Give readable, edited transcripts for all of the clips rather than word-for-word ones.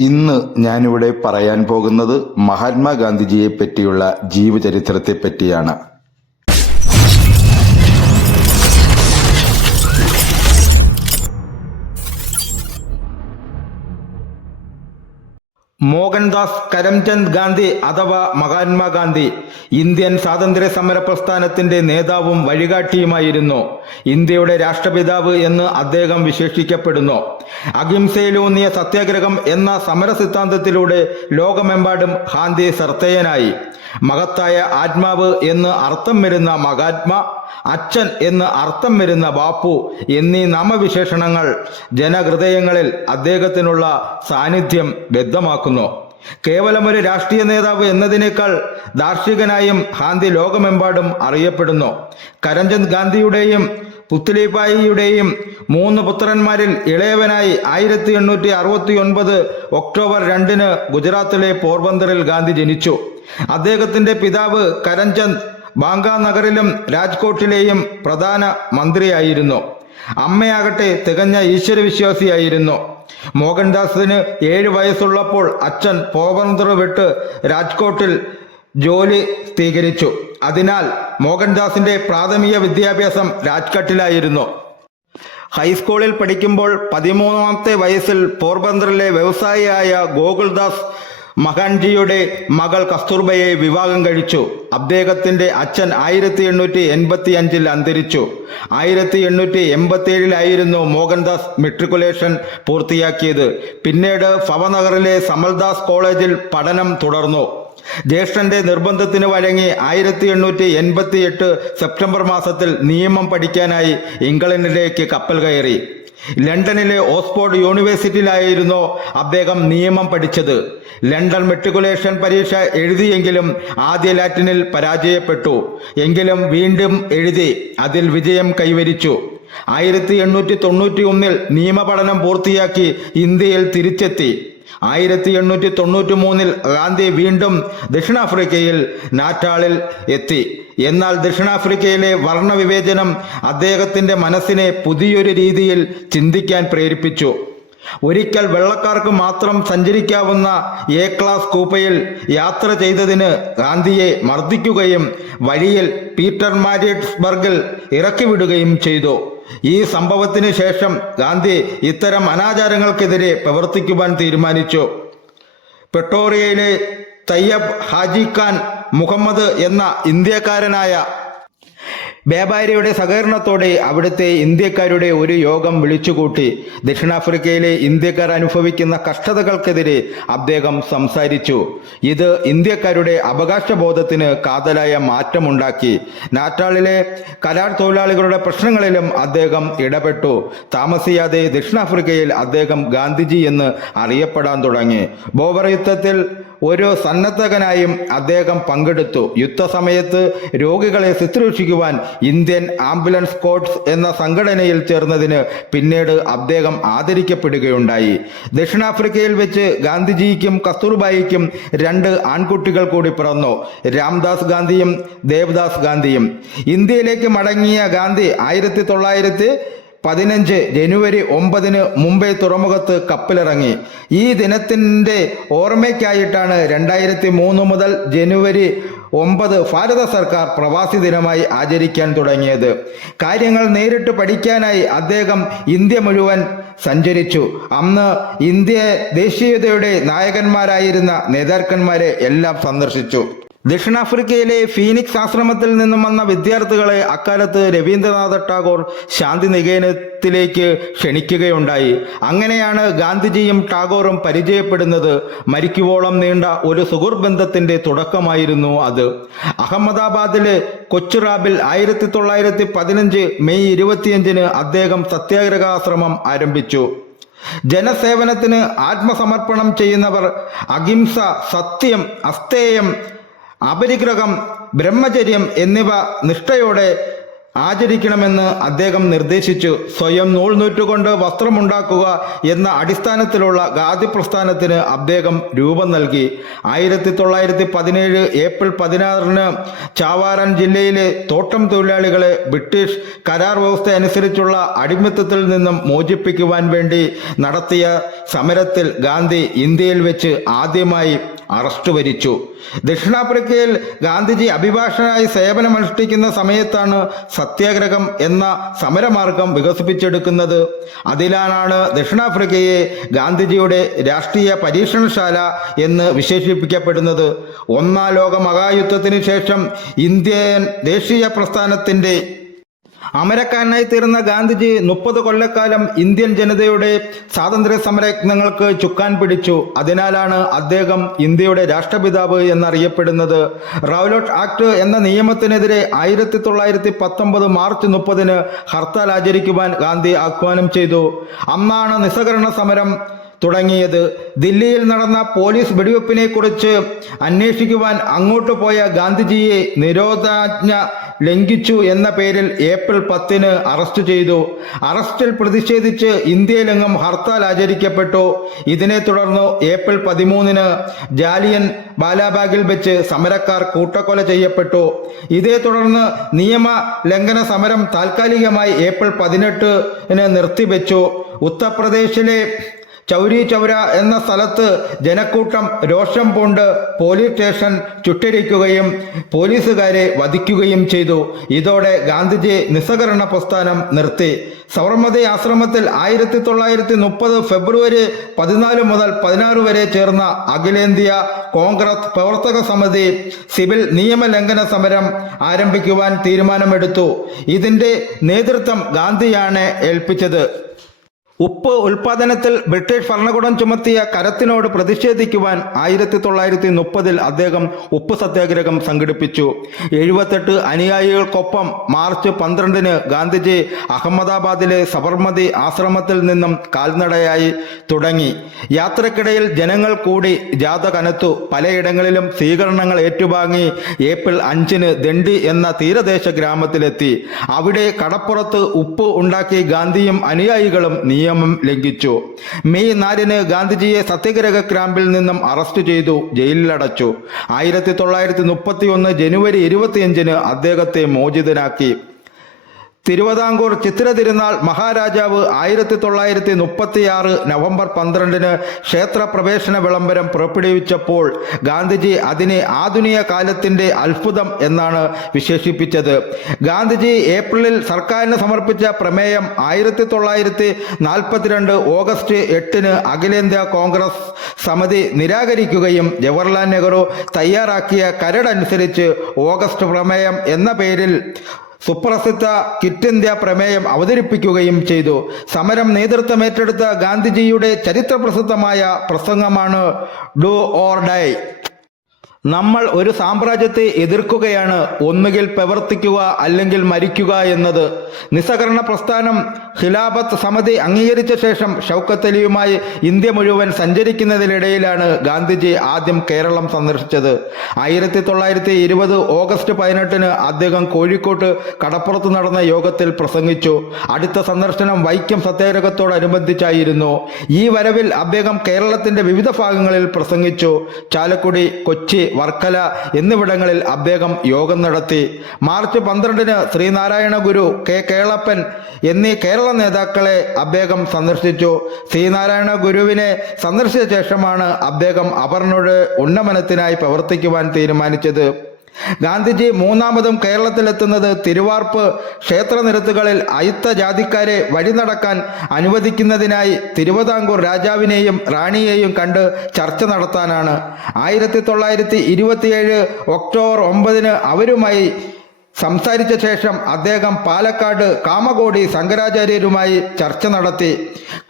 ഇന്ന് ഞാനിവിടെ പറയാൻ പോകുന്നത് മഹാത്മാഗാന്ധിജിയെ പറ്റിയുള്ള ജീവചരിത്രത്തെ പറ്റിയാണ്. മോഹൻദാസ് കരംചന്ദ് ഗാന്ധി അഥവാ മഹാത്മാഗാന്ധി ഇന്ത്യൻ സ്വാതന്ത്ര്യ സമര പ്രസ്ഥാനത്തിന്റെ നേതാവും വഴികാട്ടിയുമായിരുന്നു. ഇന്ത്യയുടെ രാഷ്ട്രപിതാവ് എന്ന് അദ്ദേഹം വിശേഷിക്കപ്പെടുന്നു. അഹിംസയിലൂന്നിയ സത്യാഗ്രഹം എന്ന സമര സിദ്ധാന്തത്തിലൂടെ ലോകമെമ്പാടും ഗാന്ധി ശ്രദ്ധേയനായി. മഹത്തായ ആത്മാവ് എന്ന് അർത്ഥം വരുന്ന മഹാത്മാ, അച്ഛൻ എന്ന് അർത്ഥം വരുന്ന ബാപ്പു എന്നീ നാമവിശേഷണങ്ങൾ ജനഹൃദയങ്ങളിൽ അദ്ദേഹത്തിനുള്ള സാന്നിധ്യം വ്യക്തമാക്കുന്നു. കേവലം ഒരു രാഷ്ട്രീയ നേതാവ് എന്നതിനേക്കാൾ ദാർശനികനായും ഗാന്ധി ലോകമെമ്പാടും അറിയപ്പെടുന്നു. കരംചന്ദ് ഗാന്ധിയുടെയും പുത്ലിബായിയുടെയും 3 പുത്രന്മാരിൽ ഇളയവനായി 1869 ഒക്ടോബർ 2 ഗുജറാത്തിലെ പോർബന്തറിൽ ഗാന്ധി ജനിച്ചു. അദ്ദേഹത്തിന്റെ പിതാവ് കരംചന്ദ് ബാങ്ക നഗറിലും രാജ്കോട്ടിലെയും പ്രധാന മന്ത്രിയായിരുന്നു. അമ്മയാകട്ടെ തികഞ്ഞ ഈശ്വരവിശ്വാസിയായിരുന്നു. മോഹൻദാസിന് 7 വയസ്സുള്ളപ്പോൾ അച്ഛൻ പോർബന്തർ വിട്ട് രാജ്കോട്ടിൽ ജോലി സ്വീകരിച്ചു. അതിനാൽ മോഹൻദാസിന്റെ പ്രാഥമിക വിദ്യാഭ്യാസം രാജ്കട്ടിലായിരുന്നു. ഹൈസ്കൂളിൽ പഠിക്കുമ്പോൾ 13ാമത്തെ വയസ്സിൽ പോർബന്തറിലെ വ്യവസായിയായ ഗോകുൽദാസ് മഹാൻജിയുടെ മകൾ കസ്തൂർബയെ വിവാഹം കഴിച്ചു. അദ്ദേഹത്തിന്റെ അച്ഛൻ 1885 അന്തരിച്ചു. 1887 മോഹൻദാസ് മെട്രിക്കുലേഷൻ പൂർത്തിയാക്കിയത്. പിന്നീട് ഭവനഗറിലെ സമൽദാസ് കോളേജിൽ പഠനം തുടർന്നു. ജ്യേഷ്ഠന്റെ നിർബന്ധത്തിന് വഴങ്ങി 1888 സെപ്റ്റംബർ മാസത്തിൽ നിയമം പഠിക്കാനായി ഇംഗ്ലണ്ടിലേക്ക് കപ്പൽ കയറി. ലണ്ടനിലെ ഓക്സ്ഫോർഡ് യൂണിവേഴ്സിറ്റിയിലായിരുന്നു അദ്ദേഹം നിയമം പഠിച്ചത്. ലണ്ടൻ മെട്രിക്കുലേഷൻ പരീക്ഷ എഴുതിയെങ്കിലും ആദ്യ ലാറ്റിനിൽ പരാജയപ്പെട്ടു. എങ്കിലും വീണ്ടും എഴുതി അതിൽ വിജയം കൈവരിച്ചു. 1891 നിയമപഠനം പൂർത്തിയാക്കി ഇന്ത്യയിൽ തിരിച്ചെത്തി. 1893 ഗാന്ധി വീണ്ടും ദക്ഷിണാഫ്രിക്കയിൽ നാറ്റാളിൽ എത്തി. എന്നാൽ ദക്ഷിണാഫ്രിക്കയിലെ വർണ്ണവിവേചനം അദ്ദേഹത്തിന്റെ മനസ്സിനെ പുതിയൊരു രീതിയിൽ ചിന്തിക്കാൻ പ്രേരിപ്പിച്ചു. ഒരിക്കൽ വെള്ളക്കാർക്ക് മാത്രം സഞ്ചരിക്കാവുന്ന എ ക്ലാസ് കൂപ്പയിൽ യാത്ര ചെയ്തതിന് ഗാന്ധിയെ മർദ്ദിക്കുകയും വഴിയിൽ പീറ്റർ മാരിയറ്റ്സ്ബർഗിൽ ഇറക്കിവിടുകയും ചെയ്തു. ഈ സംഭവത്തിന് ശേഷം ഗാന്ധി ഇത്തരം അനാചാരങ്ങൾക്കെതിരെ പ്രവർത്തിക്കുവാൻ തീരുമാനിച്ചു. പെട്ടോറിയയിലെ തയ്യബ് ഹാജി ഖാൻ മുഹമ്മദ് എന്ന ഇന്ത്യക്കാരനായ വ്യാപാരിയുടെ സഹകരണത്തോടെ അവിടുത്തെ ഇന്ത്യക്കാരുടെ ഒരു യോഗം വിളിച്ചുകൂട്ടി. ദക്ഷിണാഫ്രിക്കയിലെ ഇന്ത്യക്കാർ അനുഭവിക്കുന്ന കഷ്ടതകൾക്കെതിരെ അദ്ദേഹം സംസാരിച്ചു. ഇത് ഇന്ത്യക്കാരുടെ അവകാശബോധത്തിന് കാതലായ മാറ്റമുണ്ടാക്കി. നാറ്റാളിലെ കരാർ തൊഴിലാളികളുടെ പ്രശ്നങ്ങളിലും അദ്ദേഹം ഇടപെട്ടു. താമസിയാതെ ദക്ഷിണാഫ്രിക്കയിൽ അദ്ദേഹം ഗാന്ധിജി എന്ന് അറിയപ്പെടാൻ തുടങ്ങി. ബോവർ യുദ്ധത്തിൽ ഒരു സന്നദ്ധകനായും അദ്ദേഹം പങ്കെടുത്തു. യുദ്ധസമയത്ത് രോഗികളെ ശുശ്രൂഷിക്കുവാൻ ഇന്ത്യൻ ആംബുലൻസ് കോർപ്സ് എന്ന സംഘടനയിൽ ചേർന്നതിന് പിന്നീട് അദ്ദേഹം ആദരിക്കപ്പെടുകയുണ്ടായി. ദക്ഷിണാഫ്രിക്കയിൽ വെച്ച് ഗാന്ധിജിക്കും കസ്തൂർബായിക്കും 2 ആൺകുട്ടികൾ കൂടി പിറന്നു, രാംദാസ് ഗാന്ധിയും ദേവദാസ് ഗാന്ധിയും. ഇന്ത്യയിലേക്ക് മടങ്ങിയ ഗാന്ധി 1915 ജനുവരി 9 മുംബൈ തുറമുഖത്ത് കപ്പലിറങ്ങി. ഈ ദിനത്തിന്റെ ഓർമ്മയ്ക്കായിട്ടാണ് 2003 മുതൽ ജനുവരി 9 ഭാരത സർക്കാർ പ്രവാസി ദിനമായി ആചരിക്കാൻ തുടങ്ങിയത്. കാര്യങ്ങൾ നേരിട്ട് പഠിക്കാനായി അദ്ദേഹം ഇന്ത്യ മുഴുവൻ സഞ്ചരിച്ചു. അന്ന് ഇന്ത്യ ദേശീയതയുടെ നായകന്മാരായിരുന്ന നേതാക്കന്മാരെ എല്ലാം സന്ദർശിച്ചു. ദക്ഷിണാഫ്രിക്കയിലെ ഫീനിക്സ് ആശ്രമത്തിൽ നിന്നും വന്ന വിദ്യാർത്ഥികളെ അക്കാലത്ത് രവീന്ദ്രനാഥ ടാഗോർ ശാന്തിനികേതനത്തിലേക്ക് ക്ഷണിക്കുകയുണ്ടായി. അങ്ങനെയാണ് ഗാന്ധിജിയും ടാഗോറും പരിചയപ്പെടുന്നത്. മരിക്കുവോളം നീണ്ട ഒരു സുഹൃത്ബന്ധത്തിന്റെ തുടക്കമായിരുന്നു അത്. അഹമ്മദാബാദിലെ കൊച്ചുറാബിൽ 1915 മെയ് 25 അദ്ദേഹം സത്യാഗ്രഹാശ്രമം ആരംഭിച്ചു. ജനസേവനത്തിന് ആത്മസമർപ്പണം ചെയ്യുന്നവർ അഹിംസ, സത്യം, അസ്തേയം, അപരിഗ്രഹം, ബ്രഹ്മചര്യം എന്നിവ നിഷ്ഠയോടെ ആചരിക്കണമെന്ന് അദ്ദേഹം നിർദ്ദേശിച്ചു. സ്വയം നൂൽ നൂറ്റുകൊണ്ട് വസ്ത്രമുണ്ടാക്കുക എന്ന അടിസ്ഥാനത്തിലുള്ള ഖാദി പ്രസ്ഥാനത്തിന് അദ്ദേഹം രൂപം നൽകി. 1917 ഏപ്രിൽ 16 ചാവാരൻ ജില്ലയിലെ തോട്ടം തൊഴിലാളികളെ ബ്രിട്ടീഷ് കരാർ വ്യവസ്ഥ അനുസരിച്ചുള്ള അടിമത്തത്തിൽ നിന്നും മോചിപ്പിക്കുവാൻ വേണ്ടി നടത്തിയ സമരത്തിൽ ഗാന്ധി ഇന്ത്യയിൽ വെച്ച് ആദ്യമായി അറസ്റ്റ് വരിച്ചു. ദക്ഷിണാഫ്രിക്കയിൽ ഗാന്ധിജി അഭിഭാഷകനായി സേവനമനുഷ്ഠിക്കുന്ന സമയത്താണ് സത്യാഗ്രഹം എന്ന സമരമാർഗം വികസിപ്പിച്ചെടുക്കുന്നത്. അതിലാണ് ദക്ഷിണാഫ്രിക്കയെ ഗാന്ധിജിയുടെ രാഷ്ട്രീയ പരീക്ഷണശാല എന്ന് വിശേഷിപ്പിക്കപ്പെടുന്നത്. ഒന്നാം ലോക മഹായുദ്ധത്തിന് ശേഷം ഇന്ത്യൻ ദേശീയ പ്രസ്ഥാനത്തിൻ്റെ അമരക്കാരനായി തീർന്ന ഗാന്ധിജി 30 കൊല്ലക്കാലം ഇന്ത്യൻ ജനതയുടെ സ്വാതന്ത്ര്യ സമരയജ്ഞങ്ങൾക്ക് ചുക്കാൻ പിടിച്ചു. അതിനാലാണ് അദ്ദേഹം ഇന്ത്യയുടെ രാഷ്ട്രപിതാവ് എന്നറിയപ്പെടുന്നത്. റൗലറ്റ് ആക്ട് എന്ന നിയമത്തിനെതിരെ 1919 മാർച്ച് 30 ഹർത്താൽ ആചരിക്കുവാൻ ഗാന്ധി ആഹ്വാനം ചെയ്തു. അന്നാണ് നിസ്സഹകരണ സമരം തുടങ്ങിയത്. ദില്ലിയിൽ നടന്ന പോലീസ് വെടിവെപ്പിനെ കുറിച്ച് അന്വേഷിക്കുവാൻ അങ്ങോട്ട് പോയ ഗാന്ധിജിയെ നിരോധനാജ്ഞ ലംഘിച്ചു എന്ന പേരിൽ ഏപ്രിൽ 10 അറസ്റ്റ് ചെയ്തു. അറസ്റ്റിൽ പ്രതിഷേധിച്ച് ഇന്ത്യയിലെങ്ങും ഹർത്താൽ ആചരിക്കപ്പെട്ടു. ഇതിനെ തുടർന്ന് ഏപ്രിൽ 13 ജാലിയൻ വാലാബാഗിൽ വെച്ച് സമരക്കാർ കൂട്ടക്കൊല ചെയ്യപ്പെട്ടു. ഇതേ തുടർന്ന് നിയമ ലംഘന സമരം താൽക്കാലികമായി ഏപ്രിൽ 18 നിർത്തിവെച്ചു. ഉത്തർപ്രദേശിലെ ചൗരി ചൗര എന്ന സ്ഥലത്ത് ജനക്കൂട്ടം രോഷം പൂണ്ട് പോലീസ് സ്റ്റേഷൻ ചുട്ടരിക്കുകയും പോലീസുകാരെ വധിക്കുകയും ചെയ്തു. ഇതോടെ ഗാന്ധിജി നിസ്സഹകരണ പ്രസ്ഥാനം നിർത്തി. സബർമതി ആശ്രമത്തിൽ 1930 ഫെബ്രുവരി 14 മുതൽ 16 വരെ ചേർന്ന അഖിലേന്ത്യാ കോൺഗ്രസ് പ്രവർത്തക സമിതി സിവിൽ നിയമലംഘന സമരം ആരംഭിക്കുവാൻ തീരുമാനമെടുത്തു. ഇതിന്റെ നേതൃത്വം ഗാന്ധിയാണ് ഏൽപ്പിച്ചത്. ഉപ്പ് ഉൽപാദനത്തിൽ ബ്രിട്ടീഷ് ഭരണകൂടം ചുമത്തിയ കരത്തിനോട് പ്രതിഷേധിക്കുവാൻ 1930 അദ്ദേഹം ഉപ്പ് സത്യാഗ്രഹം സംഘടിപ്പിച്ചു. 78 അനുയായികൾക്കൊപ്പം മാർച്ച് 12 ഗാന്ധിജി അഹമ്മദാബാദിലെ സബർമതി ആശ്രമത്തിൽ നിന്നും കാൽനടയായി തുടങ്ങി. യാത്രക്കിടയിൽ ജനങ്ങൾ കൂടി ജാഥ കനത്തു. പലയിടങ്ങളിലും സ്വീകരണങ്ങൾ ഏറ്റുവാങ്ങി ഏപ്രിൽ 5 ദണ്ഡി എന്ന തീരദേശ ഗ്രാമത്തിലെത്തി. അവിടെ കടപ്പുറത്ത് ഉപ്പ് ഉണ്ടാക്കി ഗാന്ധിയും അനുയായികളും നിയമം ലംഘിച്ചു. മെയ് 4 ഗാന്ധിജിയെ സത്യാഗ്രഹ ക്യാമ്പിൽ നിന്നും അറസ്റ്റ് ചെയ്തു ജയിലിലടച്ചു. 1931 ജനുവരി 25 അദ്ദേഹത്തെ മോചിതനാക്കി. തിരുവിതാംകൂർ ചിത്തിര തിരുനാൾ മഹാരാജാവ് 1936 നവംബർ 12 ക്ഷേത്രപ്രവേശന വിളംബരം പുറപ്പെടുവിച്ചപ്പോൾ ഗാന്ധിജി അതിനെ ആധുനിക കാലത്തിൻ്റെ അത്ഭുതം എന്നാണ് വിശേഷിപ്പിച്ചത്. ഗാന്ധിജി ഏപ്രിലിൽ സർക്കാരിന് സമർപ്പിച്ച പ്രമേയം 1942 ഓഗസ്റ്റ് 8 അഖിലേന്ത്യാ കോൺഗ്രസ് സമിതി നിരാകരിക്കുകയും ജവഹർലാൽ നെഹ്റു തയ്യാറാക്കിയ കരടനുസരിച്ച് ഓഗസ്റ്റ് പ്രമേയം എന്ന പേരിൽ സുപ്രസിദ്ധ ക്വിറ്റ് ഇന്ത്യ പ്രമേയം അവതരിപ്പിക്കുകയും ചെയ്തു. സമരം നേതൃത്വം ഏറ്റെടുത്ത ഗാന്ധിജിയുടെ ചരിത്രപ്രസിദ്ധമായ പ്രസംഗമാണ് ഡു ഓർ ഡൈ. നമ്മൾ ഒരു സാമ്രാജ്യത്തെ എതിർക്കുകയാണ്, ഒന്നുകിൽ പ്രവർത്തിക്കുക അല്ലെങ്കിൽ മരിക്കുക എന്നത്. നിസ്സഹകരണ പ്രസ്ഥാനം ഖിലാഫത്ത് സമിതി അംഗീകരിച്ച ശേഷം ഷൗക്കത്ത് അലിയുമായി ഇന്ത്യ മുഴുവൻ സഞ്ചരിക്കുന്നതിനിടയിലാണ് ഗാന്ധിജി ആദ്യം കേരളം സന്ദർശിച്ചത്. 1920 ഓഗസ്റ്റ് 18 അദ്ദേഹം കോഴിക്കോട്ട് കടപ്പുറത്ത് നടന്ന യോഗത്തിൽ പ്രസംഗിച്ചു. അടുത്ത സന്ദർശനം വൈക്കം സത്യാഗ്രഹത്തോടനുബന്ധിച്ചായിരുന്നു. ഈ വരവിൽ അദ്ദേഹം കേരളത്തിന്റെ വിവിധ ഭാഗങ്ങളിൽ പ്രസംഗിച്ചു. ചാലക്കുടി, കൊച്ചി, വർക്കല എന്നിവിടങ്ങളിൽ അദ്ദേഹം യോഗം നടത്തി. മാർച്ച് 12 ശ്രീനാരായണ ഗുരു, കെ കേളപ്പൻ എന്നീ കേരള നേതാക്കളെ അദ്ദേഹം സന്ദർശിച്ചു. ശ്രീനാരായണ ഗുരുവിനെ സന്ദർശിച്ച ശേഷമാണ് അദ്ദേഹം അപർണയുടെ ഉന്നമനത്തിനായി പ്രവർത്തിക്കുവാൻ തീരുമാനിച്ചത്. ഗാന്ധിജി മൂന്നാമതും കേരളത്തിലെത്തുന്നത് തിരുവാർപ്പ് ക്ഷേത്രനിരത്തുകളിൽ അയിത്ത ജാതിക്കാരെ വഴി നടക്കാൻ അനുവദിക്കുന്നതിനായി തിരുവിതാംകൂർ രാജാവിനെയും റാണിയെയും കണ്ട് ചർച്ച നടത്താനാണ്. 1927 ഒക്ടോബർ 9 അവരുമായി സംസാരിച്ച ശേഷം അദ്ദേഹം പാലക്കാട് കാമകോടി ശങ്കരാചാര്യരുമായി ചർച്ച നടത്തി.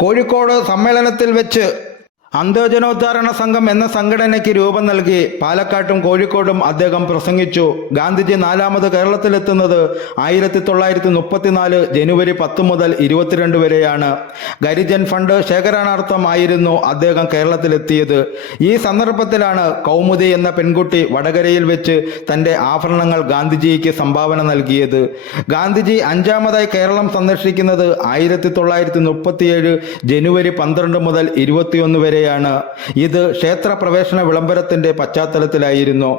കോഴിക്കോട് സമ്മേളനത്തിൽ വെച്ച് അന്ത്യോജനോദ്ധാരണ സംഘം എന്ന സംഘടനയ്ക്ക് രൂപം നൽകി പാലക്കാട്ടും കോഴിക്കോടും അദ്ദേഹം പ്രസംഗിച്ചു. ഗാന്ധിജി 4ാമത് കേരളത്തിലെത്തുന്നത് 1934 ജനുവരി 10 മുതൽ 22 വരെയാണ്. ഗരിജൻ ഫണ്ട് ശേഖരണാർത്ഥമായിരുന്നു അദ്ദേഹം കേരളത്തിലെത്തിയത്. ഈ സന്ദർഭത്തിലാണ് കൗമുദി എന്ന പെൺകുട്ടി വടകരയിൽ വെച്ച് തൻ്റെ ആഭരണങ്ങൾ ഗാന്ധിജിക്ക് സംഭാവന നൽകിയത്. ഗാന്ധിജി 5ാമതായി കേരളം സന്ദർശിക്കുന്നത് 1937 ജനുവരി 12 മുതൽ 21 വരെ. ഇത് ക്ഷേത്രപ്രവേശന വിളംബരത്തിന്റെ പശ്ചാത്തലത്തിലായിരുന്നു.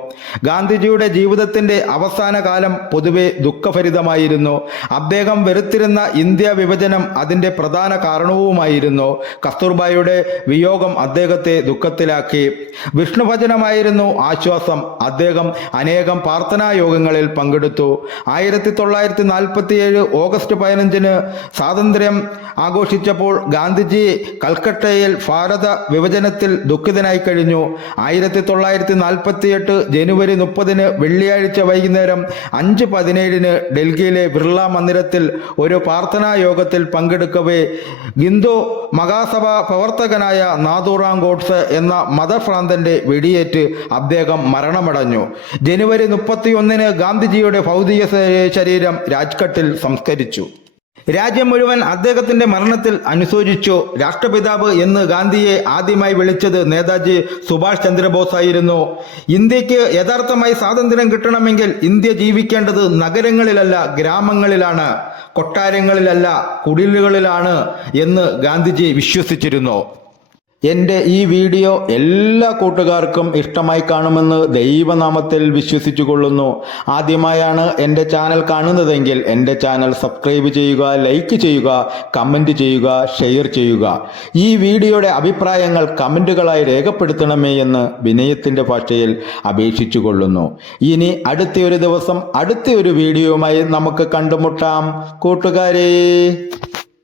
ഗാന്ധിജിയുടെ ജീവിതത്തിന്റെ അവസാന കാലം പൊതുവെ ദുഃഖഭരിതമായിരുന്നു. അദ്ദേഹം വെറുത്തിരുന്ന ഇന്ത്യ വിഭജനം അതിന്റെ പ്രധാന കാരണവുമായിരുന്നു. കസ്തൂർബായുടെ വിയോഗം അദ്ദേഹത്തെ ദുഃഖത്തിലാക്കി. വിഷ്ണുഭജനമായിരുന്നു ആശ്വാസം. അദ്ദേഹം അനേകം പ്രാർത്ഥനാ യോഗങ്ങളിൽ പങ്കെടുത്തു. 1947 ഓഗസ്റ്റ് 15 സ്വാതന്ത്ര്യം ആഘോഷിച്ചപ്പോൾ ഗാന്ധിജി കൽക്കട്ടയിൽ ഭാരത വിഭജനത്തിൽ ദുഃഖിതനായി കഴിഞ്ഞു. 1948 ജനുവരി 30 വെള്ളിയാഴ്ച വൈകുന്നേരം 5:17 ഡൽഹിയിലെ ബിർള മന്ദിരത്തിൽ ഒരു പ്രാർത്ഥനാ യോഗത്തിൽ പങ്കെടുക്കവേ ഹിന്ദു മഹാസഭ പ്രവർത്തകനായ നാഥുറാം ഗോഡ്സെ എന്ന മതഭ്രാന്തന്റെ വെടിയേറ്റ് അദ്ദേഹം മരണമടഞ്ഞു. ജനുവരി 31 ഗാന്ധിജിയുടെ ഭൗതിക ശരീരം രാജ്ഘട്ടിൽ സംസ്കരിച്ചു. രാജ്യം മുഴുവൻ അദ്ദേഹത്തിന്റെ മരണത്തിൽ അനുശോചിച്ചു. രാഷ്ട്രപിതാവ് എന്ന് ഗാന്ധിയെ ആദ്യമായി വിളിച്ചത് നേതാജി സുഭാഷ് ചന്ദ്രബോസ് ആയിരുന്നു. ഇന്ത്യക്ക് യഥാർത്ഥമായി സ്വാതന്ത്ര്യം കിട്ടണമെങ്കിൽ ഇന്ത്യ ജീവിക്കേണ്ടത് നഗരങ്ങളിലല്ല, ഗ്രാമങ്ങളിലാണ്, കൊട്ടാരങ്ങളിലല്ല, കുടിലുകളിലാണ് എന്ന് ഗാന്ധിജി വിശ്വസിച്ചിരുന്നു. എൻ്റെ ഈ വീഡിയോ എല്ലാ കൂട്ടുകാർക്കും ഇഷ്ടമായി കാണുമെന്ന് ദൈവനാമത്തിൽ വിശ്വസിച്ചു കൊള്ളുന്നു. ആദ്യമായാണ് എൻ്റെ ചാനൽ കാണുന്നതെങ്കിൽ എൻ്റെ ചാനൽ സബ്സ്ക്രൈബ് ചെയ്യുക, ലൈക്ക് ചെയ്യുക, കമൻറ്റ് ചെയ്യുക, ഷെയർ ചെയ്യുക. ഈ വീഡിയോയുടെ അഭിപ്രായങ്ങൾ കമൻറ്റുകളായി രേഖപ്പെടുത്തണമേ എന്ന് വിനയത്തിൻ്റെ ഭാഷയിൽ അപേക്ഷിച്ചു കൊള്ളുന്നു. ഇനി അടുത്തൊരു ദിവസം അടുത്തൊരു വീഡിയോയുമായി നമുക്ക് കണ്ടുമുട്ടാം കൂട്ടുകാരേ.